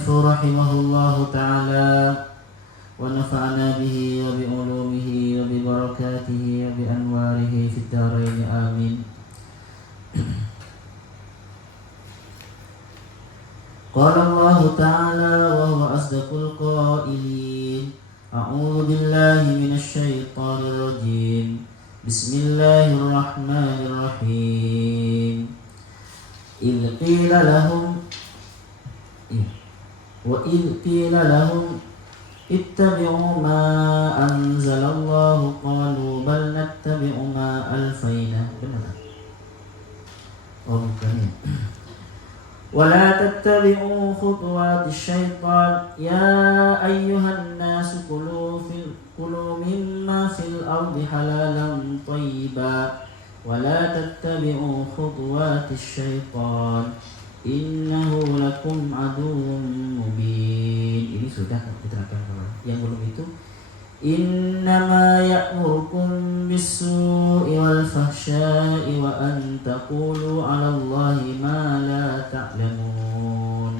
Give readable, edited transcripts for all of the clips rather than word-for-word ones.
رحمه الله تعالى ونفعنا به وبعلومه وببركاته وبأنواره في الدارين آمين. قال الله تعالى وهو أصدق القائلين: أعوذ بالله من الشيطان الرجيم. بسم الله الرحمن الرحيم. إذ قيل لهم اتبعوا ما أنزل الله قالوا بل نتبع ما ألفينا. ولا تتبعوا خطوات الشيطان يا أيها الناس كلوا مما في الأرض حلالا طيبا ولا تتبعوا خطوات الشيطان innahu lakum aduwwun mubin. Ini sudah diterangkan kemarin. Yang belum itu, innama ya'murukum bis-su'i wal fahsya'i wa an taqulu 'ala Allahi ma la ta'lamun.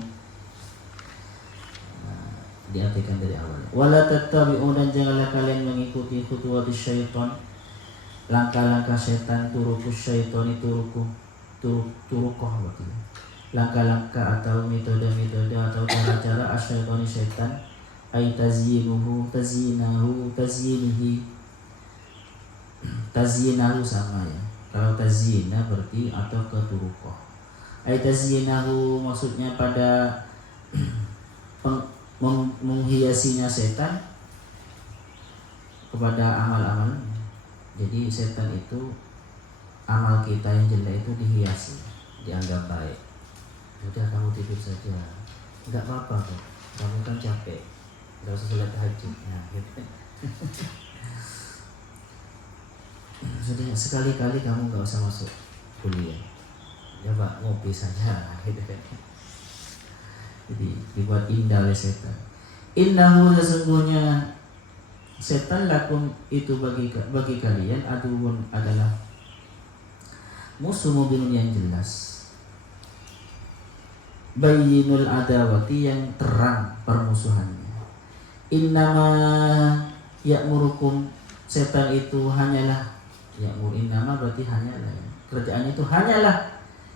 Diartikan dari awal. Wala tattabi'u, dan janganlah kalian mengikuti khutuwatis syaitan, langkah-langkah setan. Turukus syaitan itu turukoh berarti. Langkah-langkah atau metode-metode atau cara-cara asyaitoni syaitan. Ay tazyinahu sama ya. Kalau tazyina berarti atau keturukoh. Ay tazyinahu maksudnya pada menghiasinya setan kepada amal-amal. Jadi setan itu, amal kita yang jelek itu dihiasi, dianggap baik. Udah kamu tidur saja, nggak apa-apa kok, kamu kan capek, nggak usah sholat tahajud. Nah, gitu. Sudah sekali-kali kamu nggak usah masuk kuliah, coba ngopi saja, gitu kan. Jadi dibuat indah oleh setan. Innahu, sesungguhnya setan, lakum itu bagi kalian, aduun adalah musuh mubinun yang jelas, bayyinul adawati yang terang permusuhannya. Innama ya'murukum, setan itu hanyalah ya'mur, innama berarti hanyalah ya. Kerjaannya itu hanyalah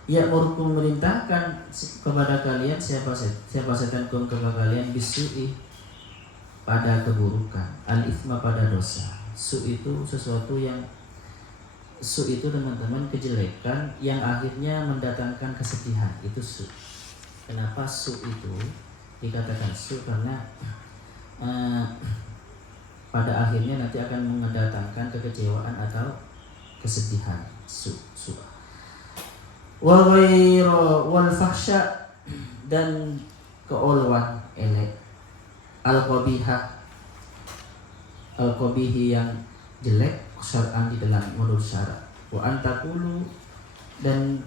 ya'murukum, memerintahkan kepada kalian, siapa setan kum kepada kalian, bisu'i pada keburukan, al-ithma pada dosa. Su itu sesuatu yang itu teman-teman kejelekan yang akhirnya mendatangkan kesedihan, itu su. Kenapa su itu dikatakan su? Karena pada akhirnya nanti akan mendatangkan kekecewaan atau kesedihan. Su. Wal fahsya, dan keolwan elek. Al-qabihi yang jelek, syar'an di dalam menurut syarat. Wa antakulu, dan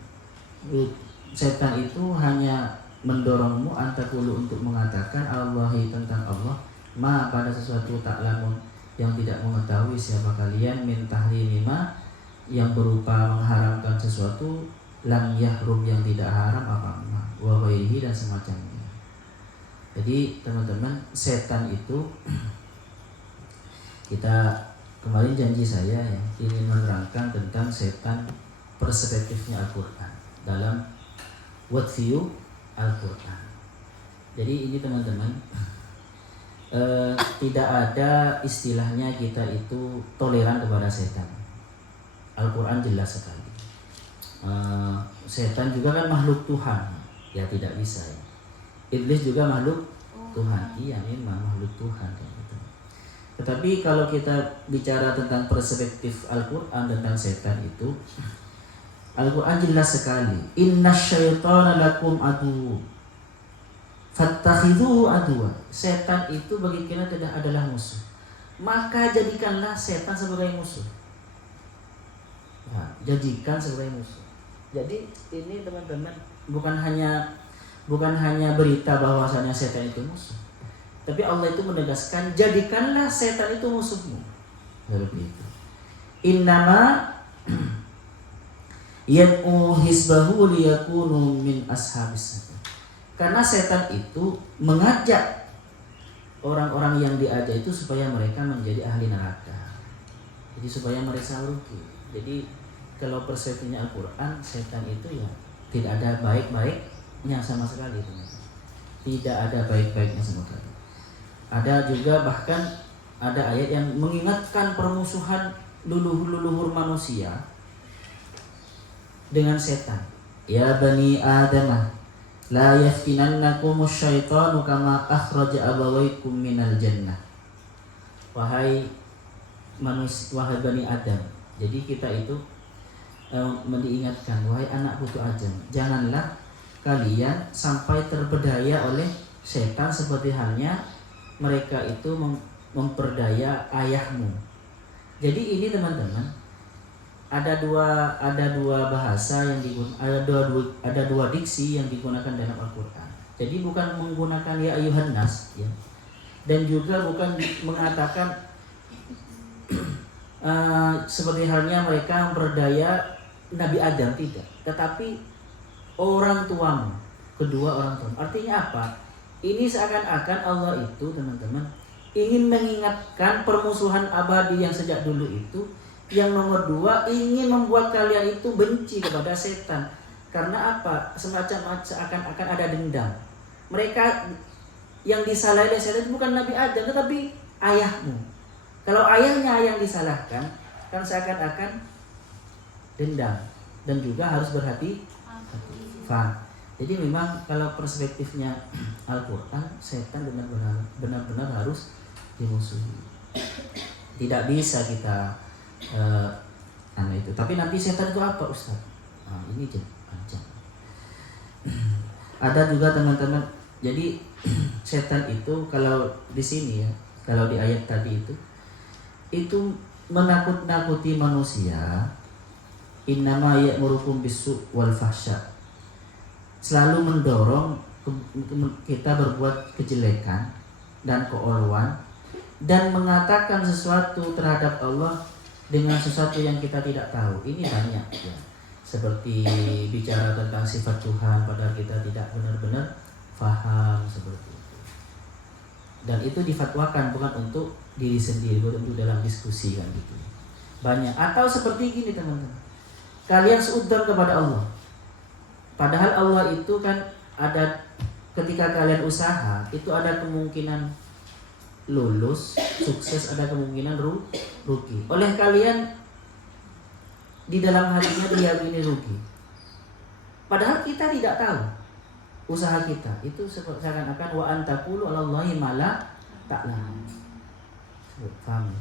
setan itu hanya mendorongmu antakulu untuk mengatakan Allahi tentang Allah, ma pada sesuatu ta'lamun yang tidak mengetahui siapa kalian, min tahrimi ma yang berupa mengharamkan sesuatu, lam yahrum yang tidak haram apa ma, wa ghairihi dan semacamnya. Jadi teman-teman, setan itu kita kemarin janji saya ya, ingin menerangkan tentang setan perspektifnya Al-Quran dalam what view Al-Quran. Jadi ini teman-teman, tidak ada istilahnya kita itu toleran kepada setan. Al-Quran jelas sekali. Setan juga kan makhluk Tuhan, ya tidak bisa ya. Iblis juga makhluk Tuhan, iya memang makhluk Tuhan kan gitu. Tetapi kalau kita bicara tentang perspektif Al-Quran tentang setan itu, Al-Quran jelas sekali. Inna syaitana lakum adu fattakhidhuhu aduwa. Setan itu bagi kalian adalah musuh, maka jadikanlah setan sebagai musuh. Nah, jadikan sebagai musuh. Jadi ini teman-teman bukan hanya berita bahwasanya setan itu musuh, tapi Allah itu menegaskan jadikanlah setan itu musuhmu. Seperti itu. Innama yad'u hisbahu liyakunu min ashabis. Karena setan itu mengajak orang-orang yang diajak itu supaya mereka menjadi ahli neraka. Jadi supaya mereka rugi. Jadi kalau persepsinya Al-Quran, setan itu ya tidak ada baik-baiknya sama sekali, teman-teman. Tidak ada baik-baiknya sama sekali. Ada juga bahkan ada ayat yang mengingatkan permusuhan leluhur manusia dengan setan. Ya bani Adamah, la yaftinannakumus syaitanu kama akhraja abawaykum minal jannah. Wahai bani Adam. Jadi kita itu diingatkan, wahai anak putu Adam, janganlah kalian sampai terpedaya oleh setan seperti halnya mereka itu memperdaya ayahmu. Jadi ini teman-teman, ada dua bahasa yang ada dua diksi yang digunakan dalam Al-Quran. Jadi bukan menggunakan ya ayuhan nas, ya, dan juga bukan mengatakan seperti halnya mereka memperdaya Nabi Adam, tidak. Tetapi orang tuamu, kedua orang tuamu. Artinya apa? Ini seakan-akan Allah itu, teman-teman, ingin mengingatkan permusuhan abadi yang sejak dulu itu. Yang nomor dua, ingin membuat kalian itu benci kepada setan. Karena apa? Semacam seakan-akan ada dendam. Mereka yang disalahi oleh setan itu bukan Nabi Adam, tetapi ayahmu. Kalau ayahnya yang disalahkan, kan seakan-akan dendam dan juga harus berhati-hati. Faham? Jadi memang kalau perspektifnya Al-Quran, setan benar-benar harus dimusuhi. Tidak bisa kita itu. Tapi nanti setan itu apa, Ustaz? Ini aja. Ada juga teman-teman. Jadi setan itu kalau di sini ya, kalau di ayat tadi itu menakut-nakuti manusia. Innama ya'murukum bisu' wal fahsya. Selalu mendorong kita berbuat kejelekan dan keolwan dan mengatakan sesuatu terhadap Allah dengan sesuatu yang kita tidak tahu. Ini banyak ya. Seperti bicara tentang sifat Tuhan padahal kita tidak benar-benar paham seperti itu. Dan itu difatwakan bukan untuk diri sendiri, bukan untuk dalam diskusi kan gitu. Banyak. Atau seperti gini teman-teman. Kalian seudon kepada Allah. Padahal Allah itu kan ada, ketika kalian usaha itu ada kemungkinan lulus, sukses, ada kemungkinan rugi. Oleh kalian di dalam hatinya diyakini rugi. Padahal kita tidak tahu usaha kita. Itu seakan-akan wa antaqulu 'alallahi ma la ta'lamun. Paham?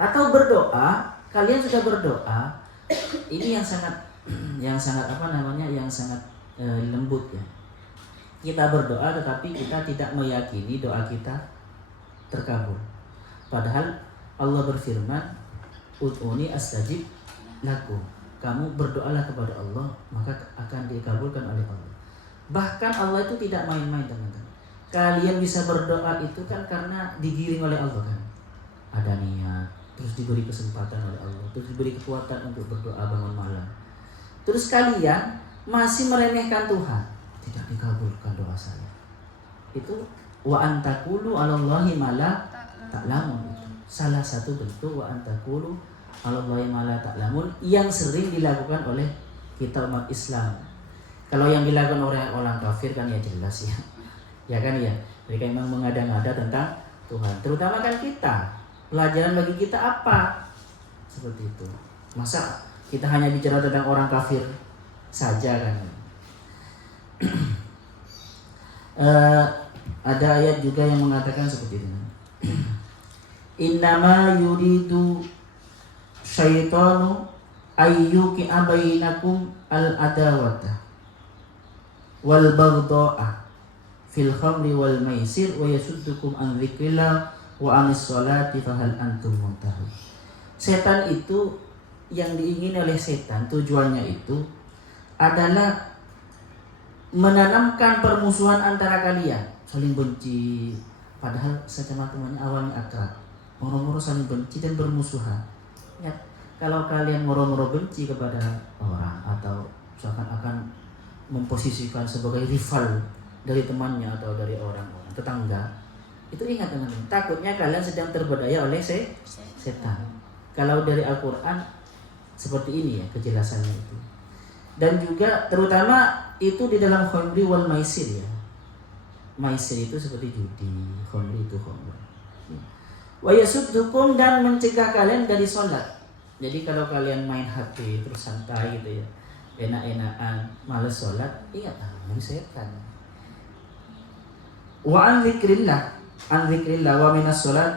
Atau berdoa, kalian sudah berdoa, ini yang sangat lembut ya. Kita berdoa tetapi kita tidak meyakini doa kita terkabul. Padahal Allah berfirman, "Ud'uni astajib lakum." Kamu berdoalah kepada Allah, maka akan dikabulkan oleh Allah. Bahkan Allah itu tidak main-main, teman-teman. Kalian bisa berdoa itu kan karena digiring oleh Allah kan. Ada niat, terus diberi kesempatan oleh Allah, terus diberi kekuatan untuk berdoa bangun malam. Terus kalian masih meremehkan Tuhan, tidak dikabulkan doa saya. Itu wa antaqulu 'alallahi ma la ta'lamun. Salah satu bentuk wa antaqulu 'alallahi ma la ta'lamun yang sering dilakukan oleh kita umat Islam. Kalau yang dilakukan oleh orang kafir kan ya jelas ya. Ya kan ya. Mereka memang mengada-ngada tentang Tuhan. Terutama kan kita. Pelajaran bagi kita apa? Seperti itu. Masa kita hanya bicara tentang orang kafir saja kan? Ada ayat juga yang mengatakan seperti itu. Innama yuridu syaitanu ayyuki'a bainakum al-adawata wal baghdha'a fil khamri wal maisir wa yasuddukum an dzikrillah wa anis sholati fahal antum muntahun. Setan itu yang diingini oleh setan, tujuannya itu adalah menanamkan permusuhan antara kalian, saling benci. Padahal sesama temannya awalnya akrab, moro-moro saling benci dan bermusuhan. Ya, kalau kalian moro-moro benci kepada orang atau misalkan akan memposisikan sebagai rival dari temannya atau dari orang-orang tetangga, itu ingat teman-teman, takutnya kalian sedang terberdaya oleh setan. Kalau dari Al-Quran seperti ini ya kejelasannya itu. Dan juga terutama itu di dalam khamri wal maisir ya. Maisir itu seperti judi, khamri itu khamri. Wa yasuddukum, dan mencegah kalian dari sholat. Jadi kalau kalian main HP terus santai gitu ya, enak-enakan, males sholat, ingat dari setan. Wa an dzikrillah wa minas sholat,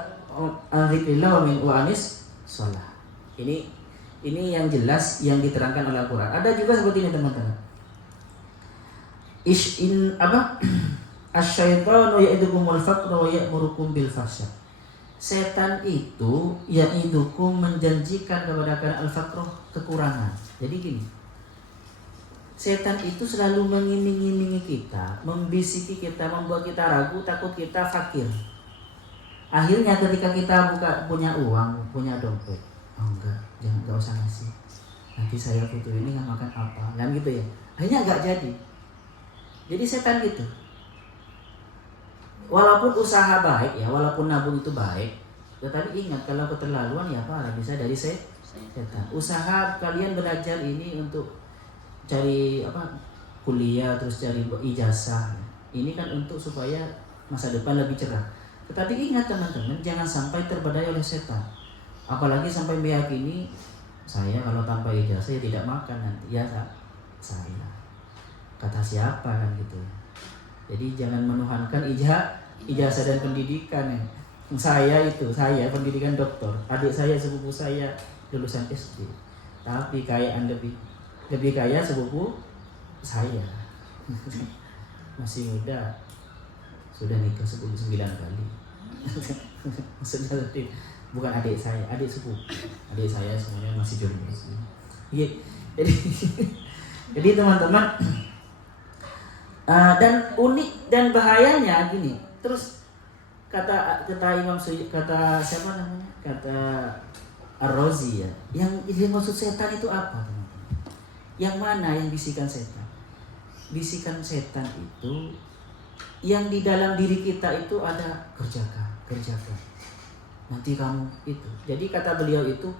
an dzikrillah wa anis sholat. Ini yang jelas yang diterangkan oleh Al-Quran. Ada juga seperti ini teman-teman. Asy-syaitanu ya'idukumul faqra wa ya'murukum bil fahsya. Setan itu ya'idukum, menjanjikan kepada kalian al-faqra, kekurangan. Jadi gini, setan itu selalu mengiming-imingi kita, membisiki kita, membuat kita ragu, takut kita fakir. Akhirnya ketika kita punya uang, punya dompet, oh enggak usah ngasih, nanti saya butuh ini nggak makan apa, kan gitu ya. Akhirnya nggak jadi. Jadi setan gitu. Walaupun usaha baik ya, walaupun nabung itu baik, tetapi ingat kalau keterlaluan ya parah, bisa dari setan. Usaha kalian belajar ini untuk cari kuliah, terus cari ijazah, ini kan untuk supaya masa depan lebih cerah. Tetapi ingat teman-teman, jangan sampai terberdaya oleh setan. Apalagi sampai meyakini saya kalau tanpa ijazah ya tidak makan nanti. Ya saya kata siapa kan gitu. Jadi jangan menuhankan ijazah dan pendidikan ya. Saya pendidikan doktor, adik saya sepupu saya lulusan SD, tapi kayaan lebih kaya sepupu saya. Masih muda, sudah nikah 9 kali. Maksudnya bukan adik saya, adik sepupu. Adik saya semuanya masih jomblo. Jadi teman-teman, dan unik dan bahayanya gini. Terus kata Imam Suyuti, kata siapa namanya? Kata Ar-Razi ya. Yang maksud setan itu apa, teman-teman? Yang mana yang bisikan setan? Bisikan setan itu yang di dalam diri kita itu ada kerjakan. Nanti kamu itu. Jadi kata beliau itu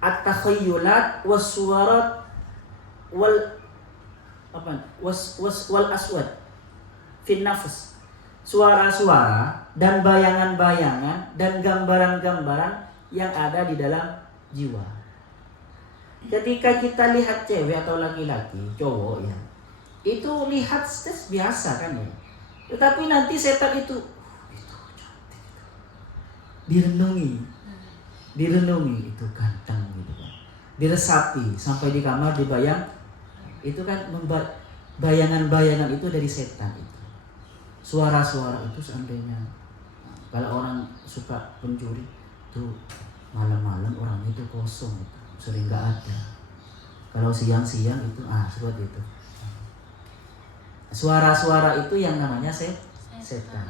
at-takhayyulat was-suwarat wal aswad fin nafs. Suara-suara dan bayangan-bayangan dan gambaran-gambaran yang ada di dalam jiwa. Ketika kita lihat cewek atau laki-laki, cowok ya, itu lihat biasa kan ya. Tetapi nanti setan itu cantik, direnungi itu ganteng gitu kan, diresapi sampai di kamar dibayang, itu kan bayangan-bayangan itu dari setan itu. Suara-suara itu seandainya kalau orang suka pencuri tuh malam-malam orangnya itu kosong itu, sering nggak ada. Kalau siang-siang itu seperti itu. Suara-suara itu yang namanya setan.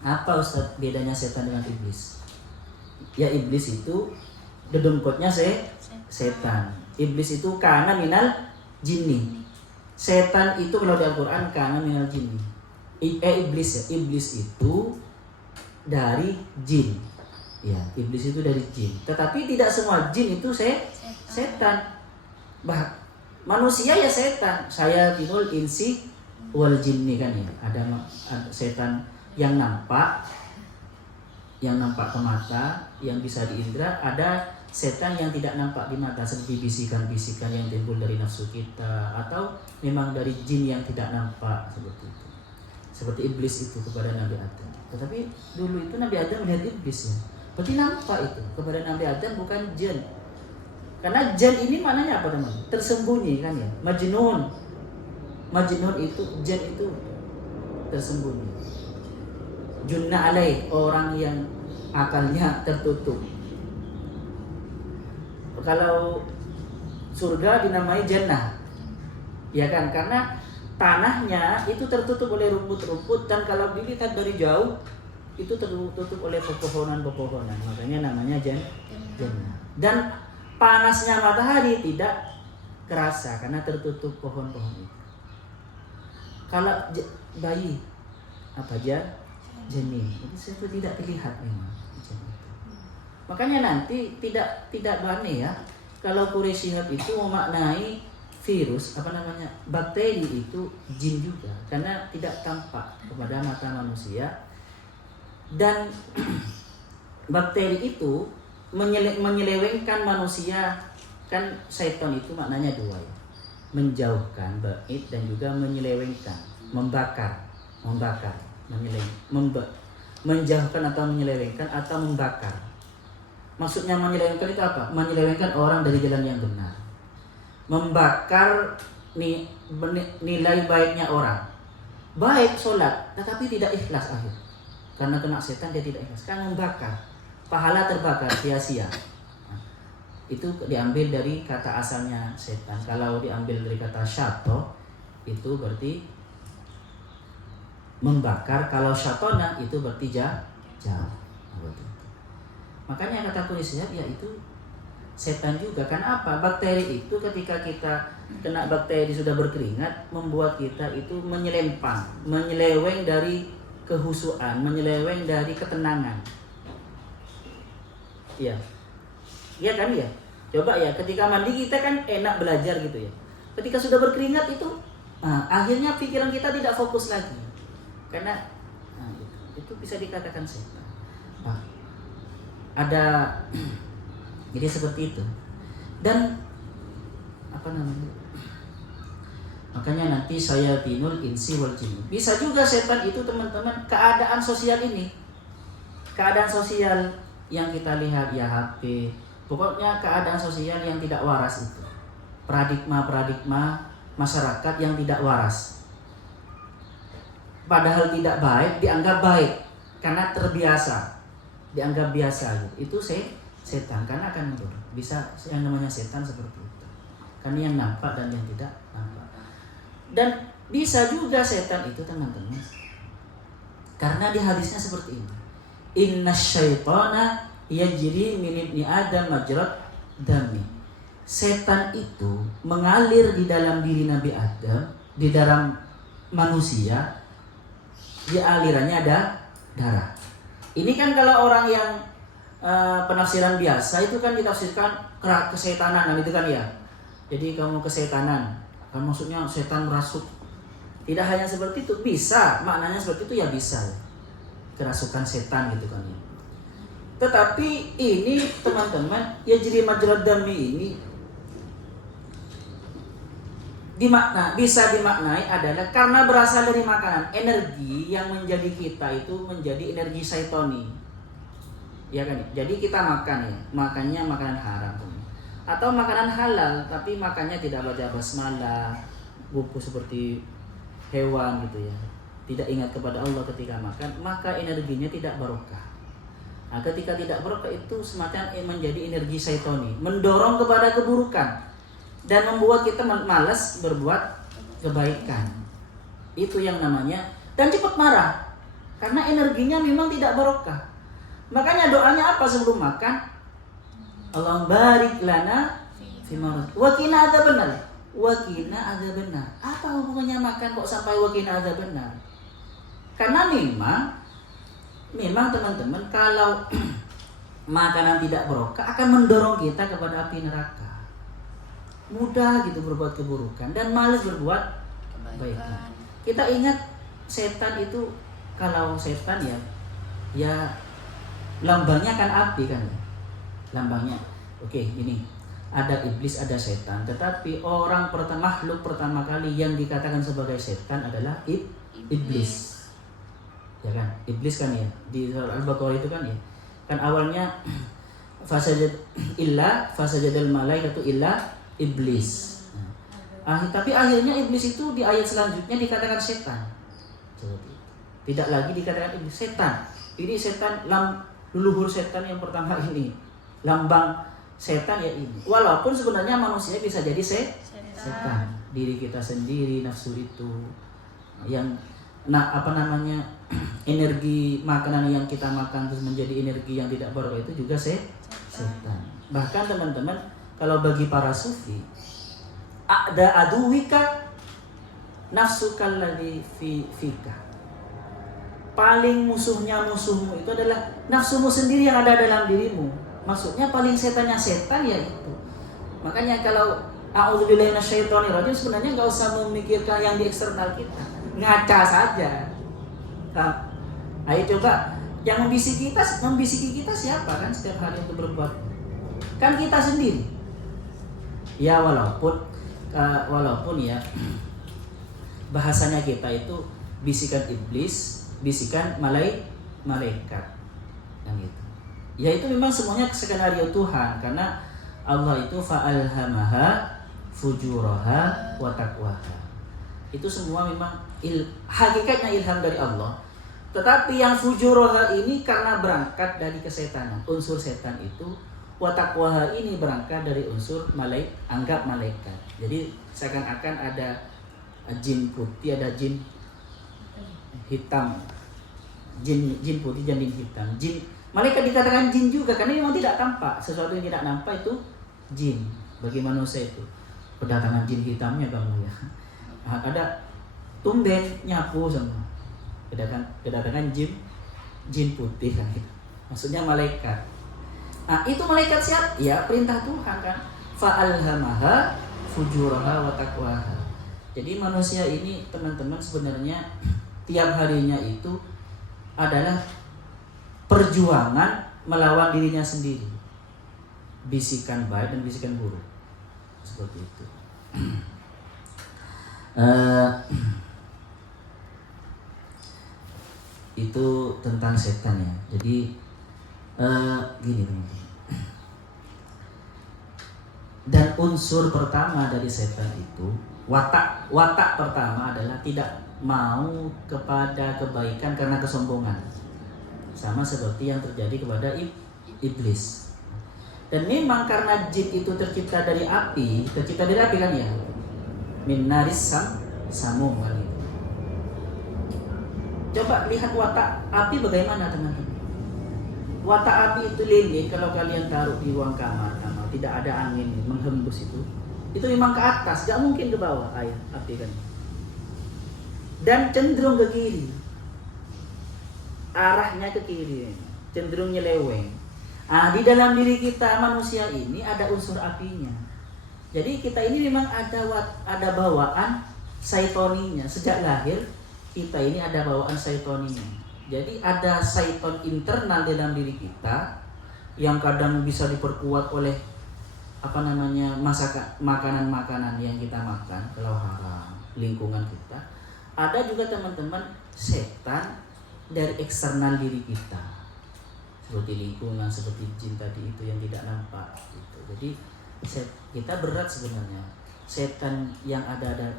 Apa Ustaz bedanya setan dengan iblis? Ya iblis itu dedengkotnya setan. Iblis itu kana minal jinni. Setan itu kalau di Al-Quran kana minal jinni. Iblis itu dari jin. Ya, iblis itu dari jin. Tetapi tidak semua jin itu setan. Manusia ya setan. Saya binul insi wal jinni kan ya. Ada setan yang nampak ke mata, yang bisa diindra. Ada setan yang tidak nampak di mata, seperti bisikan-bisikan yang timbul dari nafsu kita, atau memang dari jin yang tidak nampak, seperti itu. Seperti iblis itu kepada Nabi Adam. Tetapi dulu itu Nabi Adam melihat iblis ya. Berarti nampak itu kepada Nabi Adam, bukan jin. Karena jin ini maknanya apa teman? Tersembunyi kan ya. Majnun itu, jin itu tersembunyi. Junna alaih, orang yang akalnya tertutup. Kalau surga dinamai jannah, ya kan? Karena tanahnya itu tertutup oleh rumput-rumput, dan kalau dilihat dari jauh itu tertutup oleh pepohonan-pepohonan. Makanya namanya jannah. Dan panasnya matahari tidak kerasa karena tertutup pohon-pohon itu. Kalau bayi apa aja janin, itu tidak terlihat memang. Makanya nanti tidak aneh ya kalau Quraisy Shihab itu memaknai virus bakteri itu jin juga, karena tidak tampak kepada mata manusia, dan bakteri itu menyelewengkan manusia. Kan setan itu maknanya dua ya, menjauhkan, bait, dan juga menyelewengkan, membakar, menjauhkan atau menyelewengkan atau membakar. Maksudnya menyelewengkan itu apa? Menyelewengkan orang dari jalan yang benar, membakar nilai baiknya orang. Baik sholat, tetapi tidak ikhlas akhir, karena kena setan dia tidak ikhlas, kan membakar, pahala terbakar sia-sia. Itu diambil dari kata asalnya setan. Kalau diambil dari kata syato, itu berarti membakar. Kalau syatona itu berarti jauh. Makanya kata Quraisy ya itu setan juga. Kan apa? Bakteri itu ketika kita kena bakteri sudah berkeringat, membuat kita itu menyelempang, menyeleweng dari kehusuan, menyeleweng dari ketenangan. Iya. Iya kan ya? Coba ya, ketika mandi kita kan enak belajar gitu ya. Ketika sudah berkeringat itu, akhirnya pikiran kita tidak fokus lagi. Karena itu bisa dikatakan setan. Ada jadi seperti itu. Dan makanya nanti saya tinul insi wal jin. Bisa juga setan itu teman-teman keadaan sosial ini. Keadaan sosial yang kita lihat ya HP. Pokoknya keadaan sosial yang tidak waras itu. Paradigma masyarakat yang tidak waras. Padahal tidak baik dianggap baik karena terbiasa. Dianggap biasa gitu. Itu setan karena akan mundur. Bisa yang namanya setan seperti itu. Kan yang nampak dan yang tidak nampak. Dan bisa juga setan itu teman-teman. Karena di hadisnya seperti ini. Inna syaitana yajri min ibni Adam majrat dami. Setan itu mengalir di dalam diri Nabi Adam, di dalam manusia, di alirannya ada darah. Ini kan kalau orang yang penafsiran biasa itu kan ditafsirkan kesetanan itu kan ya. Jadi kamu kesetanan, kan maksudnya setan merasuk. Tidak hanya seperti itu, bisa maknanya seperti itu ya bisa. Kerasukan setan gitu kan ya. Tetapi ini teman-teman ya jadi majrad dami ini bisa dimaknai adalah karena berasal dari makanan, energi yang menjadi kita itu menjadi energi syaitoni. Ya kan? Jadi kita makan ya, makannya makanan haram atau makanan halal tapi makannya tidak baca basmalah, buku seperti hewan gitu ya. Tidak ingat kepada Allah ketika makan, maka energinya tidak barokah. Nah, ketika tidak barokah itu semacam menjadi energi syaitoni, mendorong kepada keburukan dan membuat kita malas berbuat kebaikan. Itu yang namanya, dan cepat marah karena energinya memang tidak barokah. Makanya doanya apa sebelum makan? Allahumma barik lana fima razaqtana wa qina adzabannar. Wa qina adzabannar. Apa hubungannya makan kok sampai wa qina adzabannar? Karena memang teman-teman kalau makanan tidak barokah akan mendorong kita kepada api neraka. Mudah gitu berbuat keburukan dan malas berbuat kebaikan. Kita ingat setan itu, kalau setan ya lambangnya kan api kan. Lambangnya. Oke, ini ada iblis, ada setan. Tetapi makhluk pertama kali yang dikatakan sebagai setan adalah iblis. Ya kan, iblis kan ya di surah Al-Baqarah itu kan ya, kan awalnya fasajadal malaikatu illa iblis. Tapi akhirnya iblis itu di ayat selanjutnya dikatakan setan. Tidak lagi dikatakan iblis, setan. Ini setan leluhur setan yang pertama ini, lambang setan ya ini. Walaupun sebenarnya manusia bisa jadi setan, diri kita sendiri, nafsu itu yang energi makanan yang kita makan terus menjadi energi yang tidak barokah itu juga setan. Bahkan teman-teman, kalau bagi para sufi ada aduwika nafsukal ladzi fika. Paling musuhnya musuhmu itu adalah nafsumu sendiri yang ada dalam dirimu. Maksudnya paling setannya setan ya itu. Makanya kalau a'udzubillahi minasyaitonirrajim sebenarnya enggak usah memikirkan yang di eksternal kita. Ngaca saja. Nah, ayo coba yang membisiki kita siapa kan setiap hari itu berbuat? Kan kita sendiri. Ya walaupun ya bahasanya kita itu bisikan iblis, bisikan malaikat yang itu. Ya itu memang semuanya skenario Tuhan karena Allah itu fa'alhamaha fujuraha wa taqwaha. Itu semua memang hakikatnya ilham dari Allah. Tetapi yang fujuraha ini karena berangkat dari kesetanan, unsur setan itu. Wa taqwaha ini berangkat dari unsur malaikat. Jadi seakan-akan ada jin putih, ada jin hitam. Jin putih dan jin hitam. Jin malaikat dikatakan jin juga karena memang tidak tampak. Sesuatu yang tidak nampak itu jin. Bagi manusia itu kedatangan jin hitamnya kamu ya. Ada tumben nyapu semua. Kedatangan jin putih kan itu. Maksudnya malaikat. Nah, itu malaikat siapa? Ya, perintah Tuhan kan. Fa'alhamaha fujuraha wa taqwaha. Jadi manusia ini teman-teman sebenarnya tiap harinya itu adalah perjuangan melawan dirinya sendiri. Bisikan baik dan bisikan buruk. Seperti itu. Itu tentang setan ya. Jadi gini teman-teman. Dan unsur pertama dari setan itu watak pertama adalah tidak mau kepada kebaikan karena kesombongan. Sama seperti yang terjadi kepada iblis. Dan memang karena jin itu tercipta dari api kan ya. Min naris samum kan itu. Coba lihat watak api bagaimana teman-teman. Watak api itu lilin kalau kalian taruh di ruang kamar tidak ada angin menghembus itu memang ke atas, gak mungkin ke bawah air api kan. Dan cenderung ke kiri, arahnya ke kiri, cenderung nyeleweng. Di dalam diri kita manusia ini ada unsur apinya. Jadi kita ini memang ada bawaan saitoninya. Sejak lahir kita ini ada bawaan saitoninya. Jadi ada saiton internal dalam diri kita yang kadang bisa diperkuat oleh makanan-makanan yang kita makan kalau haram, lingkungan kita. Ada juga teman-teman setan dari eksternal diri kita, seperti lingkungan, seperti jin tadi itu yang tidak nampak gitu. Jadi kita berat sebenarnya. Setan yang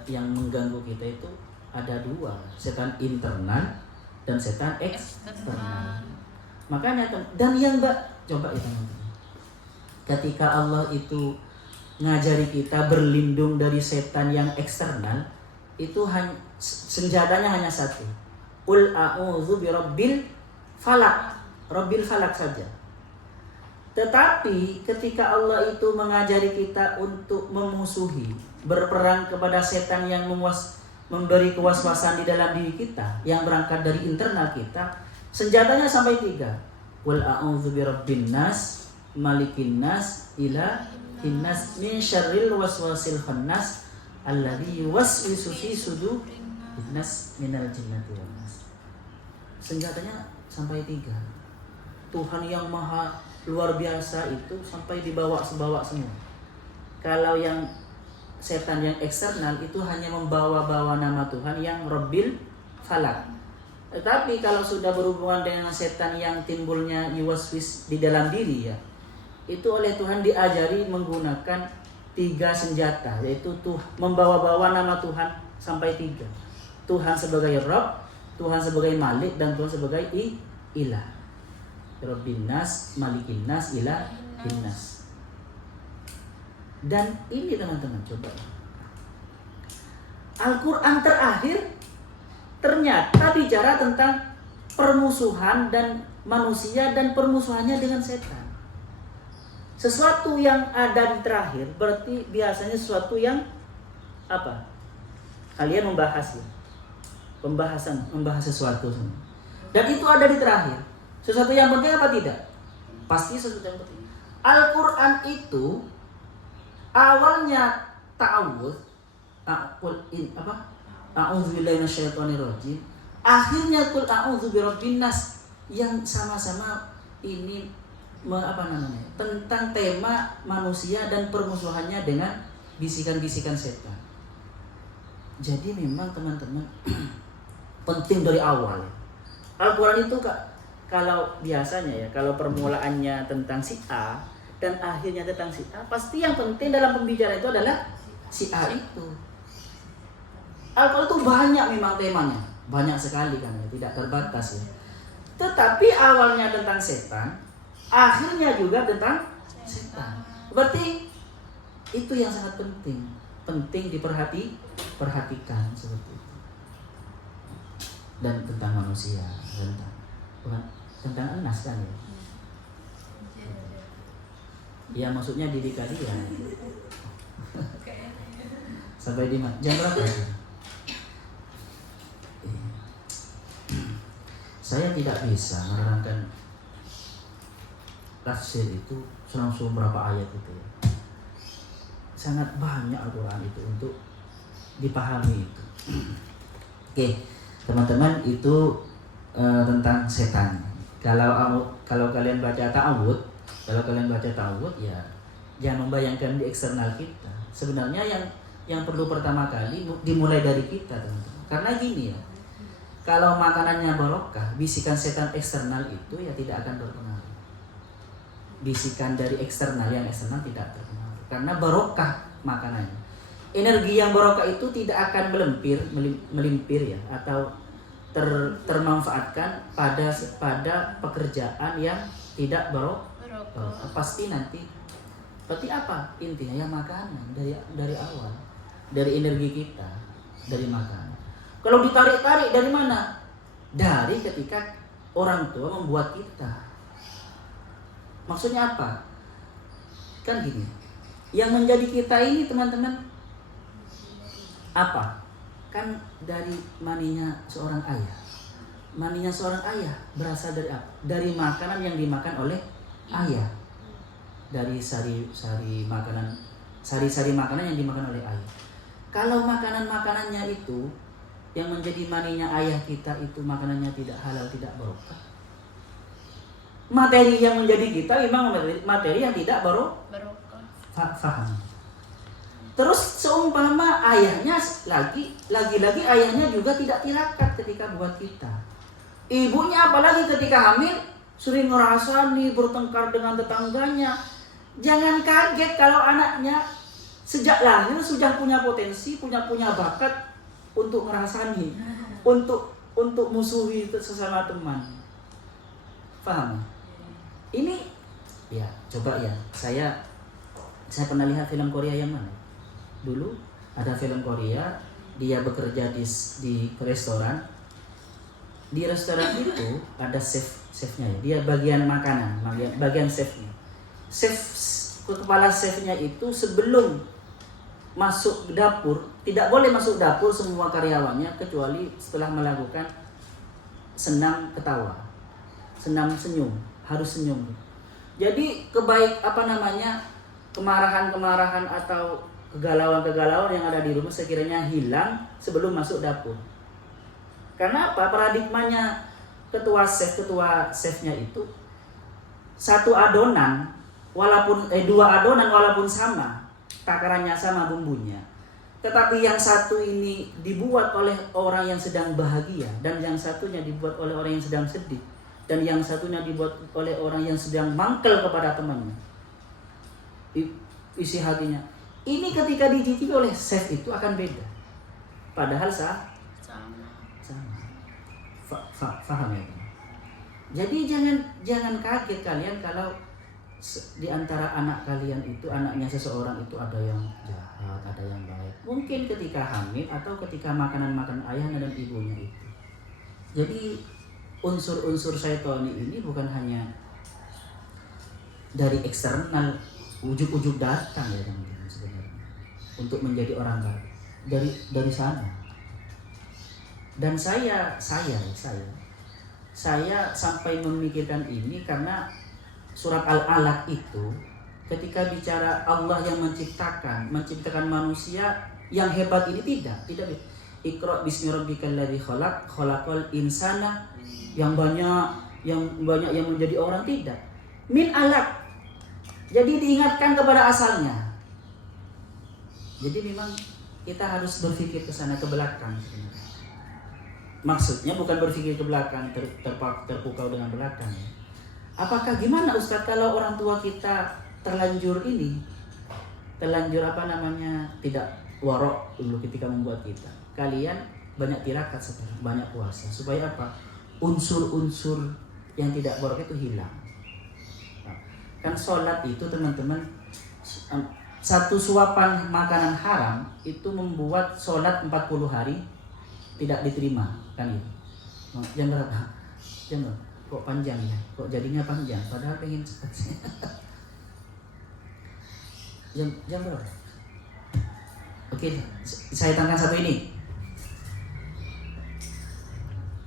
yang mengganggu kita itu ada dua, setan internal dan setan eksternal. Makanya dan yang coba itu teman-teman. Ketika Allah itu ngajari kita berlindung dari setan yang eksternal, itu senjatanya hanya satu. Qul a'udzu birabbil falaq. Rabbil falaq saja. Tetapi ketika Allah itu mengajari kita untuk memusuhi, berperang kepada setan yang memberi kewaswasan di dalam diri kita, yang berangkat dari internal kita, senjatanya sampai 3. Qul a'udzu birabbin nas, malikin nas, ilahin nas, min syarril waswasil khannas, alladzi yuwaswisu fi sudurin nas minal jinnati wan nas. Senjatanya sampai 3. Tuhan yang maha luar biasa itu sampai dibawa semua. Kalau yang setan yang eksternal itu hanya membawa-bawa nama Tuhan yang Rabbil Falaq. Tetapi kalau sudah berhubungan dengan setan yang timbulnya yuwaswis di dalam diri ya, itu oleh Tuhan diajari menggunakan 3 senjata, yaitu membawa-bawa nama Tuhan sampai 3. Tuhan sebagai Rabb, Tuhan sebagai Malik, dan Tuhan sebagai Ilah. Rabbin nas, Malikin nas, Ilahin nas. Dan ini teman-teman coba, Al-Quran terakhir ternyata bicara tentang permusuhan dan manusia dan permusuhannya dengan setan. Sesuatu yang ada di terakhir berarti biasanya sesuatu yang Kalian membahas ya. Membahas sesuatu. Dan itu ada di terakhir. Sesuatu yang penting apa tidak? Pasti sesuatu yang penting. Al-Quran itu awalnya ta'awudz, a'udzubillahi minasyaitonirrajim. Akhirnya qul a'udzu birabbin nas, yang sama-sama ini tentang tema manusia dan permusuhannya dengan bisikan-bisikan setan. Jadi memang teman-teman penting dari awal. Al-Quran itu kalau biasanya ya, kalau permulaannya tentang si A dan akhirnya tentang si A, pasti yang penting dalam pembicaraan itu adalah si A itu. Al-Quran itu banyak memang temanya, banyak sekali kan ya, tidak terbatas ya. Tetapi awalnya tentang setan, akhirnya juga tentang setan. Berarti itu yang sangat penting diperhatikan seperti itu. Dan tentang manusia, tentang enas kan ya. Ya maksudnya diri kalian. Sampai di jam berapa? Saya tidak bisa menerangkan tafsir itu langsung berapa ayat itu ya. Sangat banyak Al-Quran itu untuk dipahami itu. Oke, teman-teman, itu tentang setan. Kalau kalian baca ta'awudz, ya jangan membayangkan di eksternal kita. Sebenarnya yang perlu pertama kali dimulai dari kita, teman-teman. Karena gini ya, kalau makanannya barokah, bisikan setan eksternal itu ya tidak akan berpengaruh. Bisikan dari eksternal tidak terpengaruh. Karena barokah makanannya. Energi yang barokah itu tidak akan melimpir ya, atau termanfaatkan pada pekerjaan yang tidak barokah. Pasti nanti. Berarti apa intinya? Ya makanan dari awal, dari energi kita, dari makanan. Kalau ditarik-tarik dari mana? Dari ketika orang tua membuat kita. Maksudnya apa? Kan gini, yang menjadi kita ini teman-teman apa? Kan dari maninya seorang ayah. Maninya seorang ayah berasal dari apa? Dari makanan yang dimakan oleh ayah. Dari sari-sari makanan yang dimakan oleh ayah. Kalau makanannya itu yang menjadi maninya ayah kita itu makanannya tidak halal, tidak barokah, materi yang menjadi kita memang materi yang tidak barokah. Faham? Terus seumpama ayahnya lagi-lagi ayahnya juga tidak tirakat ketika buat kita. Ibunya apalagi ketika hamil sering ngerasani, bertengkar dengan tetangganya. Jangan kaget kalau anaknya sejak lahir sudah punya potensi, punya bakat untuk ngerasani, untuk musuhi sesama teman. Paham? Ini ya coba ya, saya pernah lihat film Korea yang mana? Dulu ada film Korea, dia bekerja di restoran. Di restoran itu ada chefnya ya. Dia bagian makanan, bagian chefnya. Kepala chefnya itu sebelum masuk ke dapur, tidak boleh masuk dapur semua karyawannya kecuali setelah melakukan senam ketawa, senam senyum, harus senyum. Jadi kemarahan atau kegalauan yang ada di rumah sekiranya hilang sebelum masuk dapur. Karena apa? Paradigmanya ketua chefnya itu satu adonan dua adonan walaupun sama, takarannya sama bumbunya, tetapi yang satu ini dibuat oleh orang yang sedang bahagia dan yang satunya dibuat oleh orang yang sedang sedih, dan yang satunya dibuat oleh orang yang sedang mangkel kepada temannya. Isi hatinya ini ketika dicicipi oleh chef itu akan beda, padahal sama. Faham ya? Jadi jangan kaget kalian kalau di antara anak kalian itu, anaknya seseorang itu ada yang jahat, ada yang baik. Mungkin ketika hamil atau ketika makanan ayahnya dan ibunya itu. Jadi unsur-unsur syaitani ini bukan hanya dari eksternal, ujuk-ujuk datang ya teman-teman sebenarnya untuk menjadi orang baik. Dari sana. Dan saya sampai memikirkan ini karena surat Al-Alaq itu ketika bicara Allah yang menciptakan manusia yang hebat ini tidak Iqra bismi rabbikal ladzi khalaq khalaqal insana yang banyak yang menjadi orang, tidak. Min alaq. Jadi diingatkan kepada asalnya. Jadi memang kita harus berpikir ke sana, ke belakang sebenarnya. Maksudnya bukan berpikir ke belakang terpukau dengan belakang. Apakah gimana Ustaz kalau orang tua kita terlanjur tidak warok dulu ketika membuat kita. Kalian banyak tirakat sekarang, banyak puasa. Supaya apa? Unsur-unsur yang tidak warok itu hilang. Nah, kan sholat itu teman-teman, satu suapan makanan haram itu membuat sholat 40 hari tidak diterima, kan itu. Jam berapa? Jam berapa? Kok panjang ya? Kok jadinya panjang? Padahal pengen cepat. Jam berapa? Oke, saya tangkap satu ini.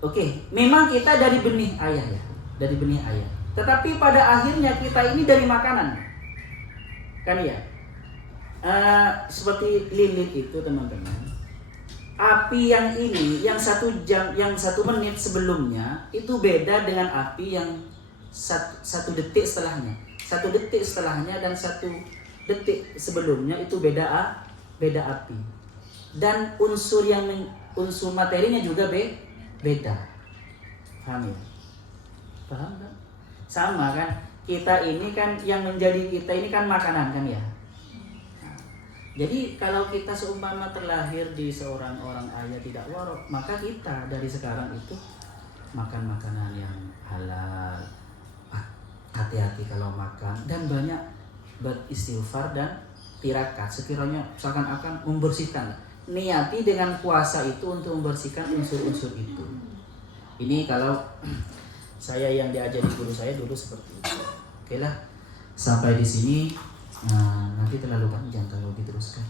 Oke, memang kita dari benih ayah ya, dari benih ayah. Tetapi pada akhirnya kita ini dari makanan, kan ya? Seperti lilit itu teman-teman. Api yang ini, yang 1 jam, yang 1 menit sebelumnya itu beda dengan api yang satu detik setelahnya. 1 detik setelahnya dan 1 detik sebelumnya itu beda api. Dan unsur materinya juga beda. Paham ya? Paham kan? Sama kan? Kita ini kan yang menjadi kita ini kan makanan kan ya? Nah, jadi kalau kita seumpama terlahir di seorang orang ayah tidak warok, maka kita dari sekarang itu makan makanan yang halal. Hati-hati kalau makan dan banyak beristighfar dan tirakat sekiranya seakan-akan membersihkan. Niati dengan puasa itu untuk membersihkan unsur-unsur itu. Ini kalau saya yang diajari guru saya dulu seperti itu. Oke lah, sampai di sini. Nanti terlalu panjang kalau diteruskan.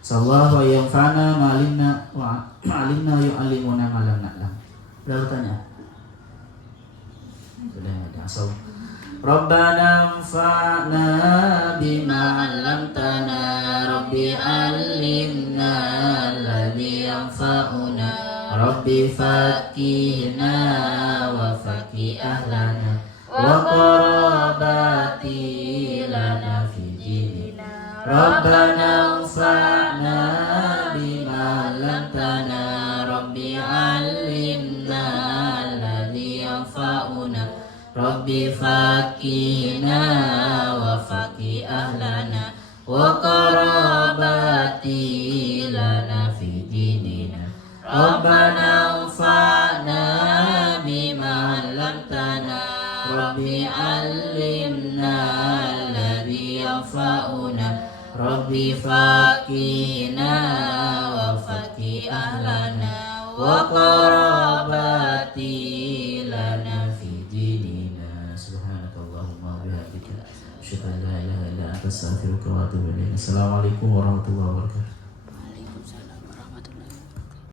Sallallahu yang fana ma'alimna wa ma'alimna yu'allimuna ma lam na'lam. Lalu tanya. Sudah ada asal. Rabbana anfa'na bima 'allamtana Rabbi 'allimna alladhi yanfa'una Rabbi faqihna wa faqih ahlana wa qarabati lana fi dinina Rabbana anfa'na bima 'allamtana Rabbi 'allimna alladhi yanfa'una Rabbi faqihna wa faqih ahlana wa qarabati lana fi dinina Rabbana anfa'na bima 'allamtana Rabbi 'allimna alladhi yanfa'una Rabbi faqihna wa faqih ahlana wa qarabati lana fi dinina. Subhanakallahumma wa bihamdika asyhadu an la ilaha illa anta astaghfiruka wa atubu ilaik. Assalamualaikum warahmatullahi wabarakatuh.